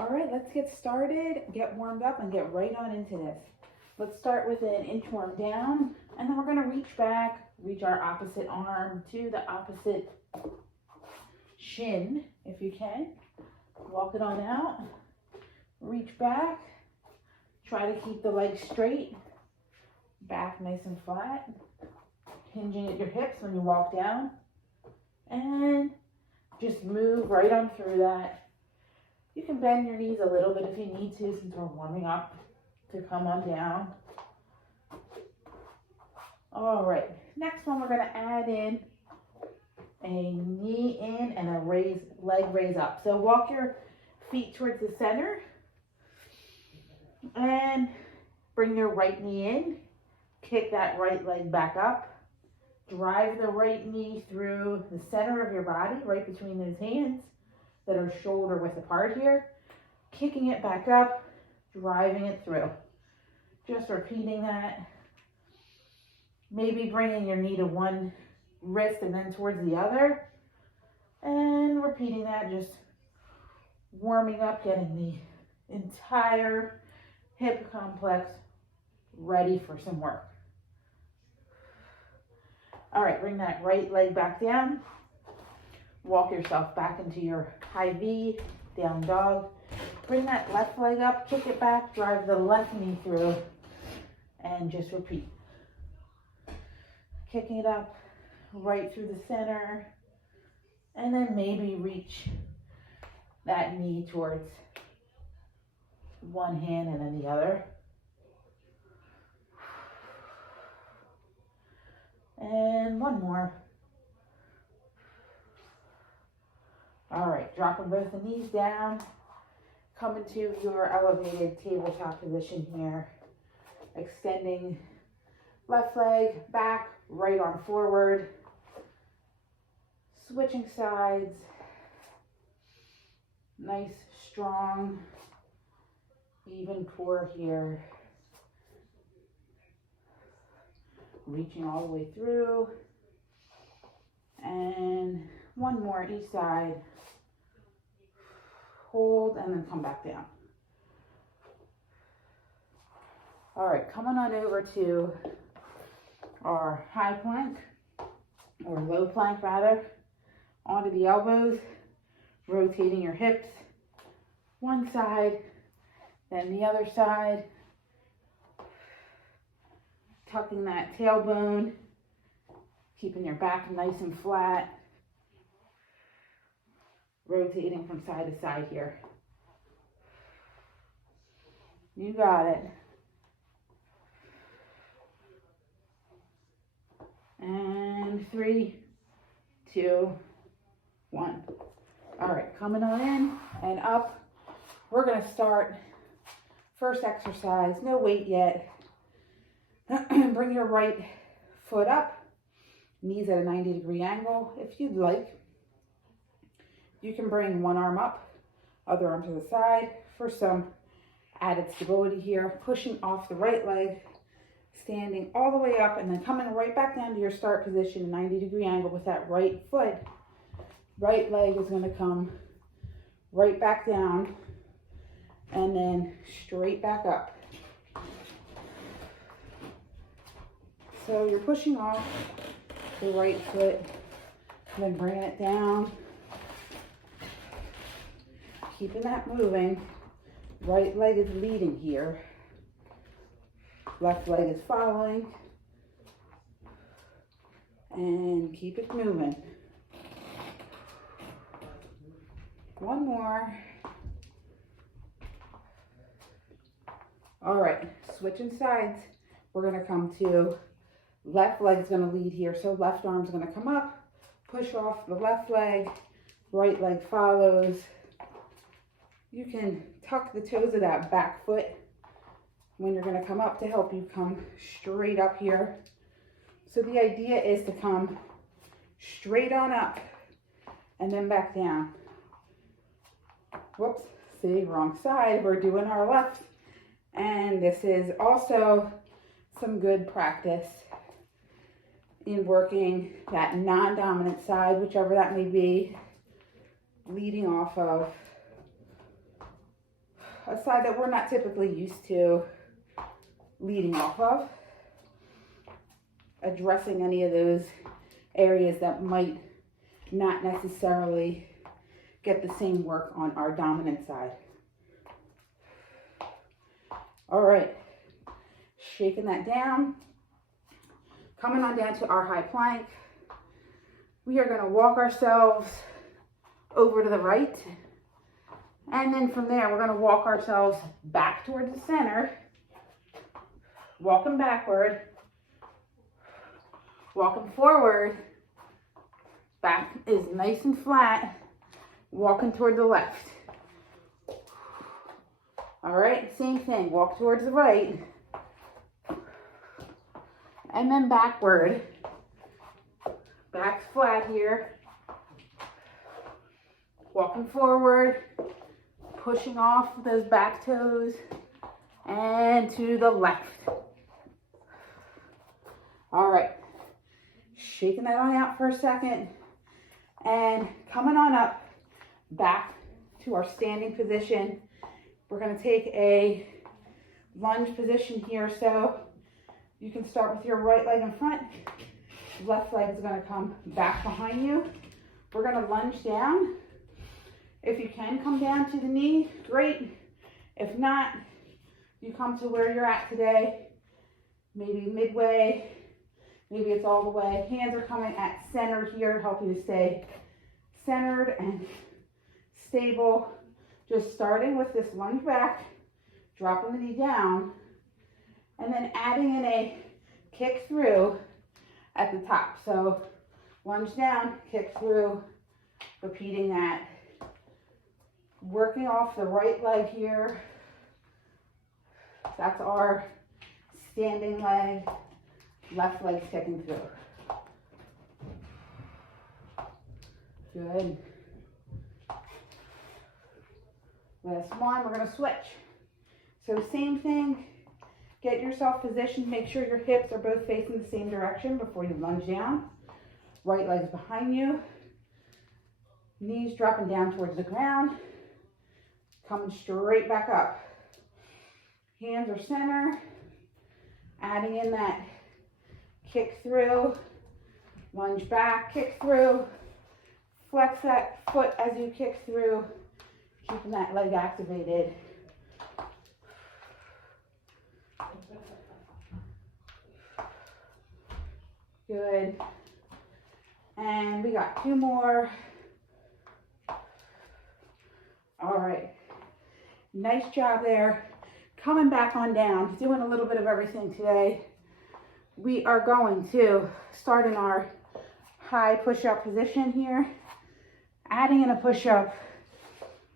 All right, let's get started, get warmed up, and get right on into this. Let's start with an inchworm down, and then we're gonna reach back, reach our opposite arm to the opposite shin, if you can. Walk it on out, reach back, try to keep the legs straight, back nice and flat, hinging at your hips when you walk down, and just move right on through that. You can bend your knees a little bit if you need to, since we're warming up to come on down. All right, next one we're gonna add in a knee in and a leg raise up. So walk your feet towards the center and bring your right knee in, kick that right leg back up, drive the right knee through the center of your body, right between those hands that are shoulder width apart here, kicking it back up, driving it through. Just repeating that. Maybe bringing your knee to one wrist and then towards the other, and repeating that, just warming up, getting the entire hip complex ready for some work. All right, bring that right leg back down. Walk yourself back into your high V, down dog. Bring that left leg up, kick it back, drive the left knee through, and just repeat. Kicking it up right through the center, and then maybe reach that knee towards one hand and then the other. And one more. All right, dropping both the knees down. Come into your elevated tabletop position here. Extending left leg back, right arm forward. Switching sides. Nice, strong, even core here. Reaching all the way through. And one more each side. Hold and then come back down. All right, coming on over to our high plank, or low plank rather, onto the elbows, rotating your hips, one side, then the other side, tucking that tailbone, keeping your back nice and flat, rotating from side to side here. You got it. And 3, 2, 1. All right, coming on in and up. We're gonna start first exercise, no weight yet. Bring your right foot up, knees at a 90-degree angle. If you'd like, you can bring one arm up, other arm to the side for some added stability here. Pushing off the right leg, standing all the way up, and then coming right back down to your start position, 90-degree angle with that right foot. Right leg is going to come right back down and then straight back up. So you're pushing off the right foot and then bringing it down. Keeping that moving. Right leg is leading here. Left leg is following. And keep it moving. One more. All right, switching sides. We're gonna come to left leg's gonna lead here. So left arm's gonna come up, push off the left leg, right leg follows. You can tuck the toes of that back foot when you're gonna come up to help you come straight up here. So the idea is to come straight on up and then back down. Whoops, see, wrong side. We're doing our left. And this is also some good practice in working that non-dominant side, whichever that may be, leading off of a side that we're not typically used to leading off of, addressing any of those areas that might not necessarily get the same work on our dominant side. All right, shaking that down, coming on down to our high plank. We are going to walk ourselves over to the right, and then from there we're going to walk ourselves back towards the center, walking backward, walking forward, back is nice and flat, walking toward the left. All right, same thing, walk towards the right, and then backward. Back's flat here. Walking forward, pushing off those back toes, and to the left. All right, shaking that on out for a second, and coming on up back to our standing position. We're gonna take a lunge position here, so you can start with your right leg in front. Left leg is going to come back behind you. We're going to lunge down. If you can come down to the knee, great. If not, you come to where you're at today, maybe midway, maybe it's all the way. Hands are coming at center here to help you to stay centered and stable. Just starting with this lunge back, dropping the knee down, and then adding in a kick through at the top. So lunge down, kick through, repeating that. Working off the right leg here. That's our standing leg. Left leg kicking through. Good. Last one, we're gonna switch. So same thing. Get yourself positioned, make sure your hips are both facing the same direction before you lunge down. Right leg's behind you. Knees dropping down towards the ground. Coming straight back up. Hands are center. Adding in that kick through. Lunge back, kick through. Flex that foot as you kick through. Keeping that leg activated. Good. And we got two more. All right. Nice job there. Coming back on down, doing a little bit of everything today. We are going to start in our high push-up position here. Adding in a push-up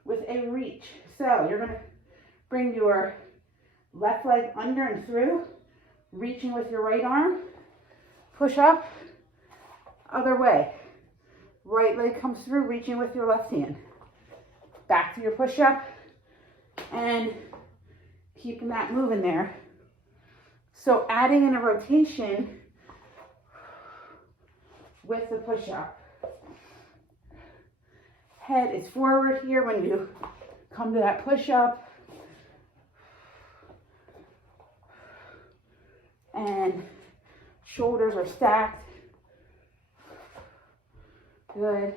with a reach. So you're gonna bring your left leg under and through, reaching with your right arm. Push up, other way. Right leg comes through, reaching with your left hand. Back to your push-up, and keeping that moving there. So adding in a rotation with the push-up. Head is forward here when you come to that push-up. And shoulders are stacked. Good.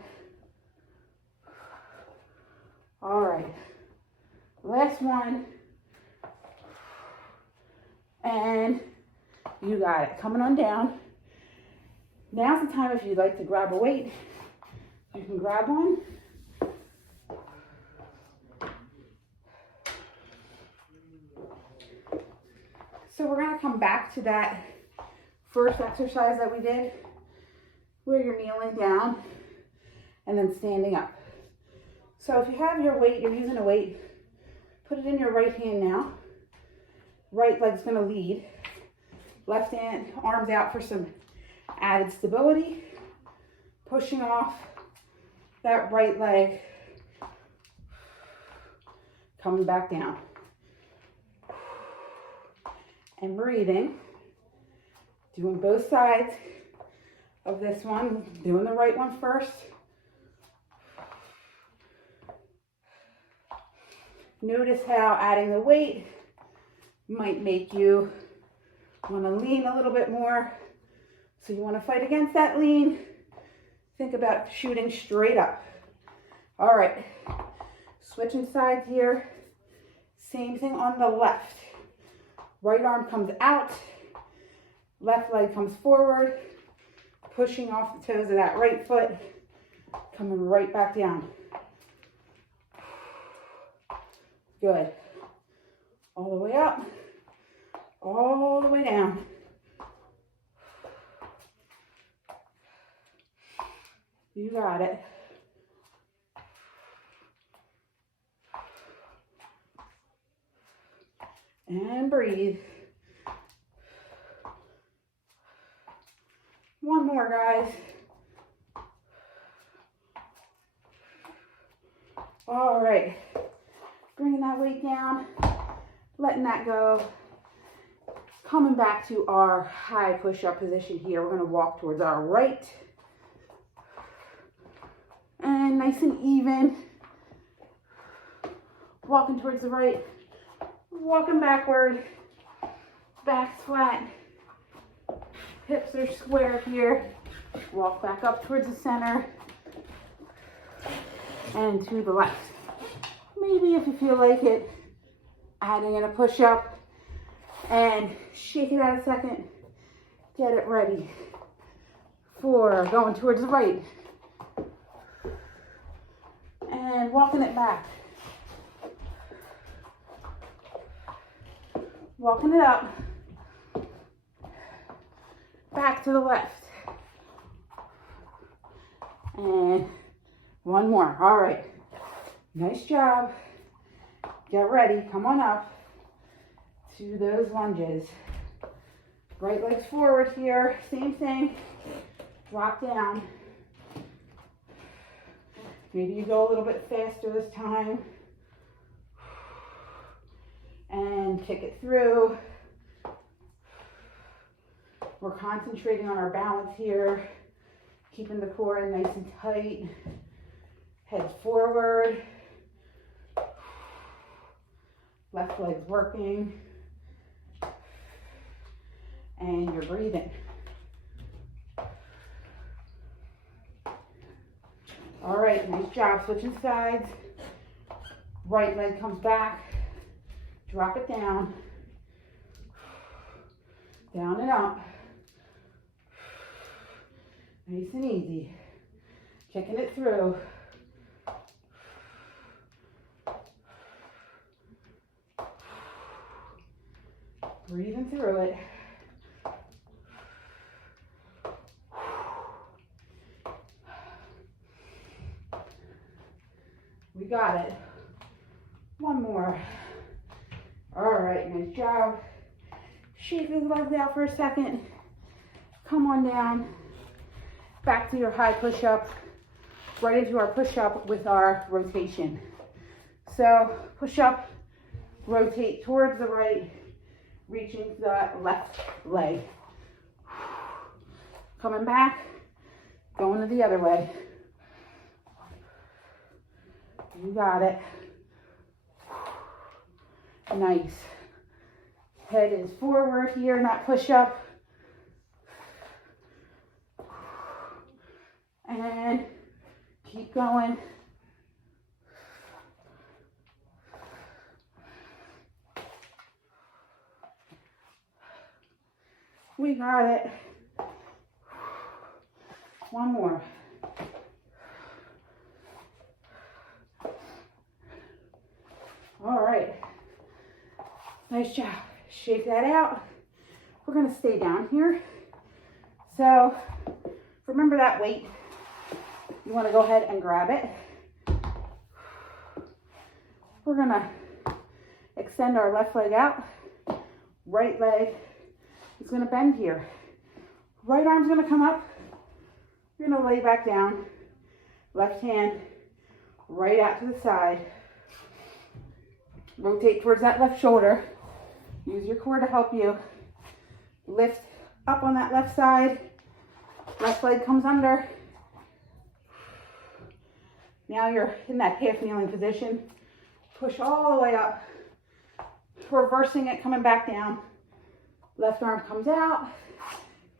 All right. Last one. And you got it. Coming on down. Now's the time if you'd like to grab a weight. You can grab one. So we're going to come back to that first exercise that we did, where you're kneeling down and then standing up. So if you have your weight, you're using a weight, put it in your right hand now. Right leg's going to lead. Left hand, arms out for some added stability. Pushing off that right leg. Coming back down. And breathing. Doing both sides of this one. Doing the right one first. Notice how adding the weight might make you want to lean a little bit more. So you want to fight against that lean. Think about shooting straight up. All right, switching sides here. Same thing on the left. Right arm comes out, left leg comes forward, pushing off the toes of that right foot, coming right back down. Good. All the way up, all the way down. You got it. And breathe. One more, guys. All right. Bringing that weight down, letting that go. Coming back to our high push-up position here. We're going to walk towards our right. And nice and even. Walking towards the right. Walking backward. Back's flat. Hips are square here. Walk back up towards the center. And to the left. Maybe if you feel like it, adding in a push-up and shake it out a second. Get it ready for going towards the right. And walking it back. Walking it up. Back to the left. And one more. All right. Nice job. Get ready. Come on up to those lunges. Right legs forward here. Same thing. Drop down. Maybe you go a little bit faster this time. And kick it through. We're concentrating on our balance here. Keeping the core nice and tight. Head forward. Left leg's working. And you're breathing. All right, nice job. Switching sides. Right leg comes back. Drop it down. Down and up. Nice and easy. Kicking it through. Breathing through it. We got it. One more. All right, nice job. Shake those legs out for a second. Come on down. Back to your high push-up. Right into our push-up with our rotation. So push up, rotate towards the right, reaching the left leg. Coming back, going to the other way. You got it. Nice. Head is forward here, not push up. And keep going. We got it. One more. All right. Nice job. Shake that out. We're going to stay down here. So remember that weight. You want to go ahead and grab it. We're going to extend our left leg out. Right leg is going to bend here. Right arm's going to come up. You're going to lay back down. Left hand right out to the side. Rotate towards that left shoulder. Use your core to help you. Lift up on that left side. Left leg comes under. Now you're in that half kneeling position. Push all the way up. Reversing it, coming back down. Left arm comes out.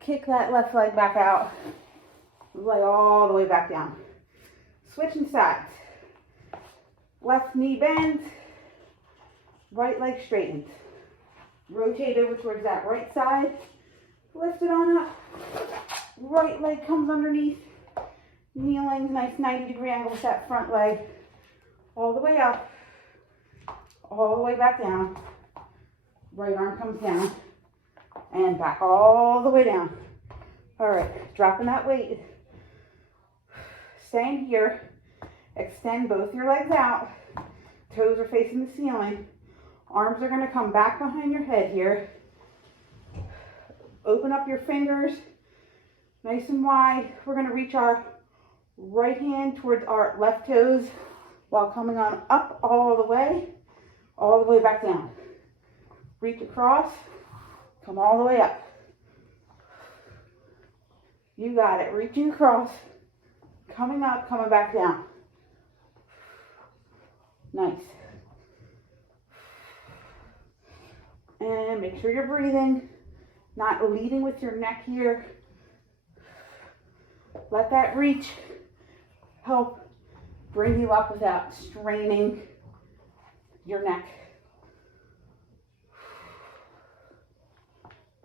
Kick that left leg back out. Lay all the way back down. Switching sides. Left knee bends. Right leg straightens. Rotate over towards that right side. Lift it on up. Right leg comes underneath. Kneeling, nice 90-degree angle with that front leg. All the way up. All the way back down. Right arm comes down. And back all the way down. All right, dropping that weight. Staying here. Extend both your legs out. Toes are facing the ceiling. Arms are going to come back behind your head here. Open up your fingers nice and wide. We're going to reach our right hand towards our left toes while coming on up all the way back down. Reach across, come all the way up. You got it. Reaching across, coming up, coming back down. Nice. And make sure you're breathing, not leading with your neck here. Let that reach help bring you up without straining your neck.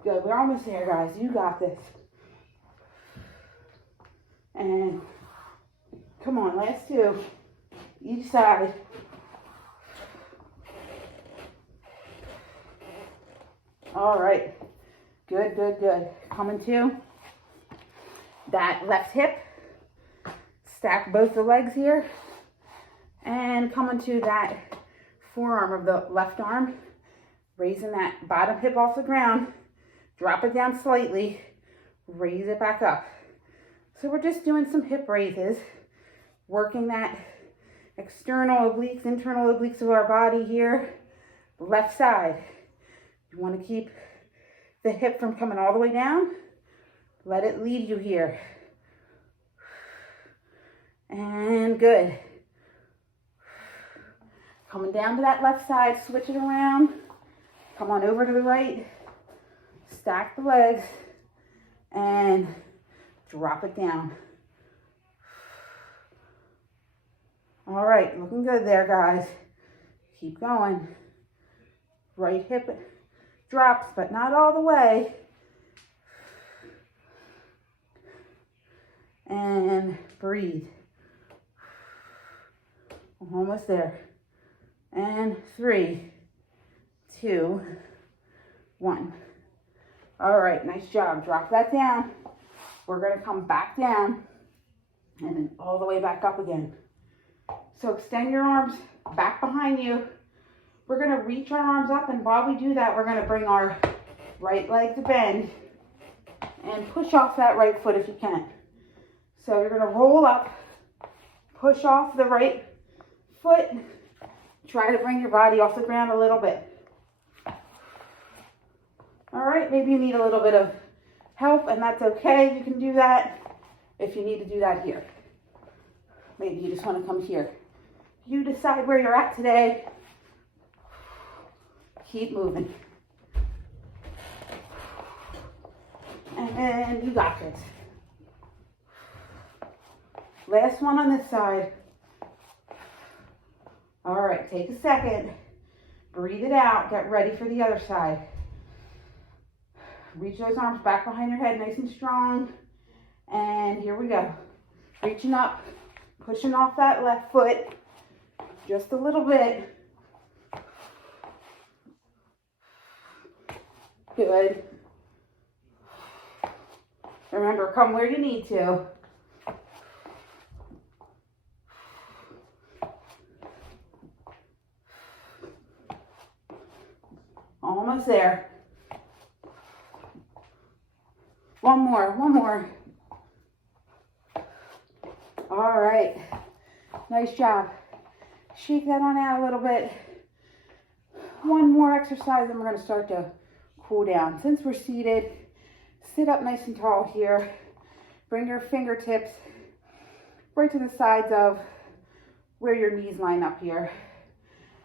Good, we're almost there, guys. You got this. And come on, last two. Each side. All right. Good, good, good. Coming to that left hip. Stack both the legs here. And coming to that forearm of the left arm. Raising that bottom hip off the ground. Drop it down slightly. Raise it back up. So we're just doing some hip raises. Working that external obliques, internal obliques of our body here. Left side. You want to keep the hip from coming all the way down. Let it lead you here. And good. Coming down to that left side, switch it around. Come on over to the right. Stack the legs and drop it down. All right, looking good there, guys. Keep going. Right hip drops, but not all the way. And breathe. Almost there. And 3, 2, 1. All right, nice job. Drop that down. We're going to come back down and then all the way back up again. So extend your arms back behind you. We're going to reach our arms up, and while we do that, we're going to bring our right leg to bend and push off that right foot if you can. So you're going to roll up, push off the right foot, try to bring your body off the ground a little bit. All right, maybe you need a little bit of help, and that's okay. You can do that if you need to do that here. Maybe you just want to come here. You decide where you're at today. Keep moving. And you got this. Last one on this side. All right, take a second. Breathe it out. Get ready for the other side. Reach those arms back behind your head, nice and strong. And here we go. Reaching up, pushing off that left foot just a little bit. Good. Remember, come where you need to. Almost there. One more. All right. Nice job. Shake that on out a little bit. One more exercise, and we're going to start to cool down. Since we're seated, sit up nice and tall here. Bring your fingertips right to the sides of where your knees line up here.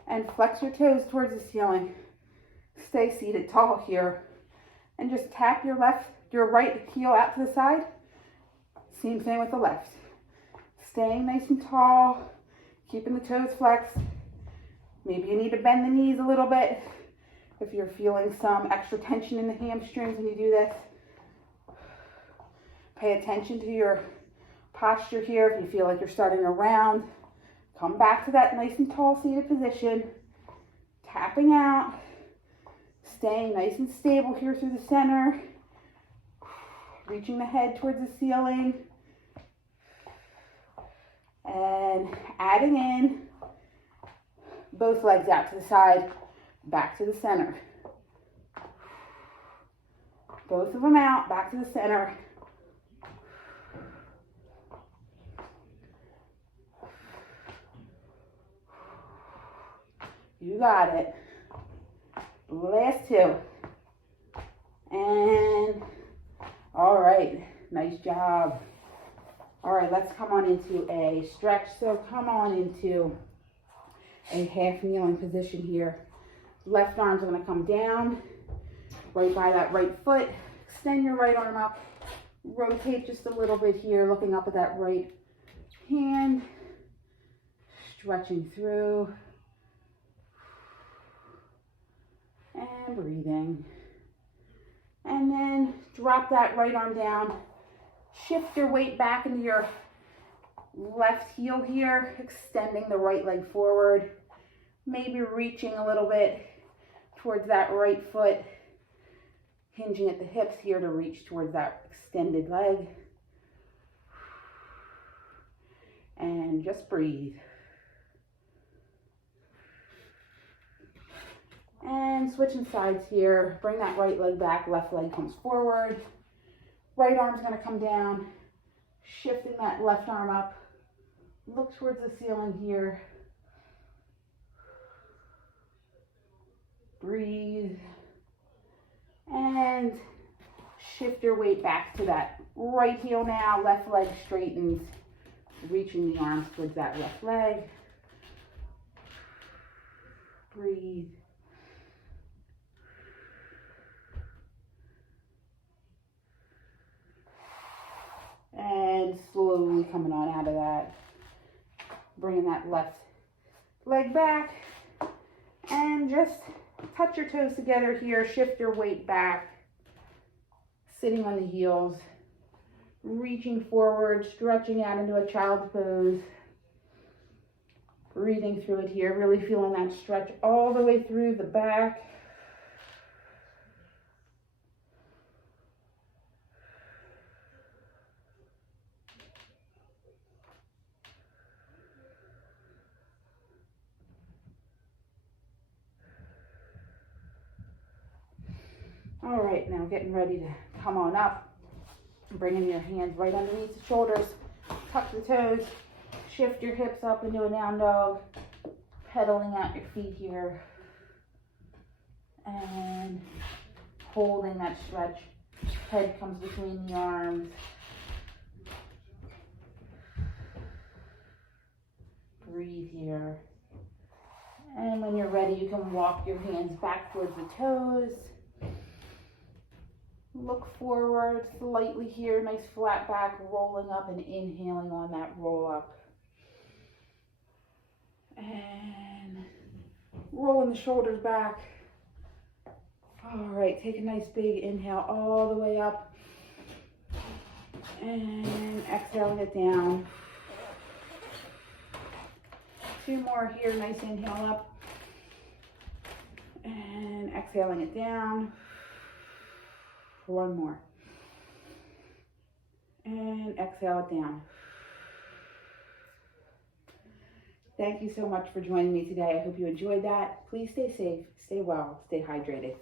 And flex your toes towards the ceiling. Stay seated tall here. And just tap your right heel out to the side. Same thing with the left. Staying nice and tall, keeping the toes flexed. Maybe you need to bend the knees a little bit if you're feeling some extra tension in the hamstrings when you do this. Pay attention to your posture here. If you feel like you're starting to round, come back to that nice and tall seated position. Tapping out, staying nice and stable here through the center. Reaching the head towards the ceiling. And adding in both legs out to the side, back to the center. Both of them out, back to the center. You got it. Last two. And all right, nice job. All right, let's come on into a stretch. So come on into a half kneeling position here. Left arm's gonna come down, right by that right foot. Extend your right arm up. Rotate just a little bit here, looking up at that right hand. Stretching through. And breathing. And then drop that right arm down. Shift your weight back into your left heel here, extending the right leg forward. Maybe reaching a little bit towards that right foot. Hinging at the hips here to reach towards that extended leg. And just breathe. And switching sides here. Bring that right leg back, left leg comes forward. Right arm's gonna come down. Shifting that left arm up. Look towards the ceiling here. Breathe. And shift your weight back to that right heel now. Left leg straightens. Reaching the arms towards that left leg. Breathe. And slowly coming on out of that. Bringing that left leg back. And just touch your toes together here. Shift your weight back. Sitting on the heels. Reaching forward, stretching out into a child's pose. Breathing through it here. Really feeling that stretch all the way through the back. All right, now getting ready to come on up. Bringing your hands right underneath the shoulders. Tuck the toes. Shift your hips up into a down dog. Pedaling out your feet here. And holding that stretch. Head comes between the arms. Breathe here. And when you're ready, you can walk your hands back towards the toes. Look forward slightly here, nice flat back, rolling up and inhaling on that roll up. And rolling the shoulders back. All right, take a nice big inhale all the way up. And exhaling it down. Two more here, nice inhale up. And exhaling it down. One more. And exhale it down. Thank you so much for joining me today. I hope you enjoyed that. Please stay safe, stay well, stay hydrated.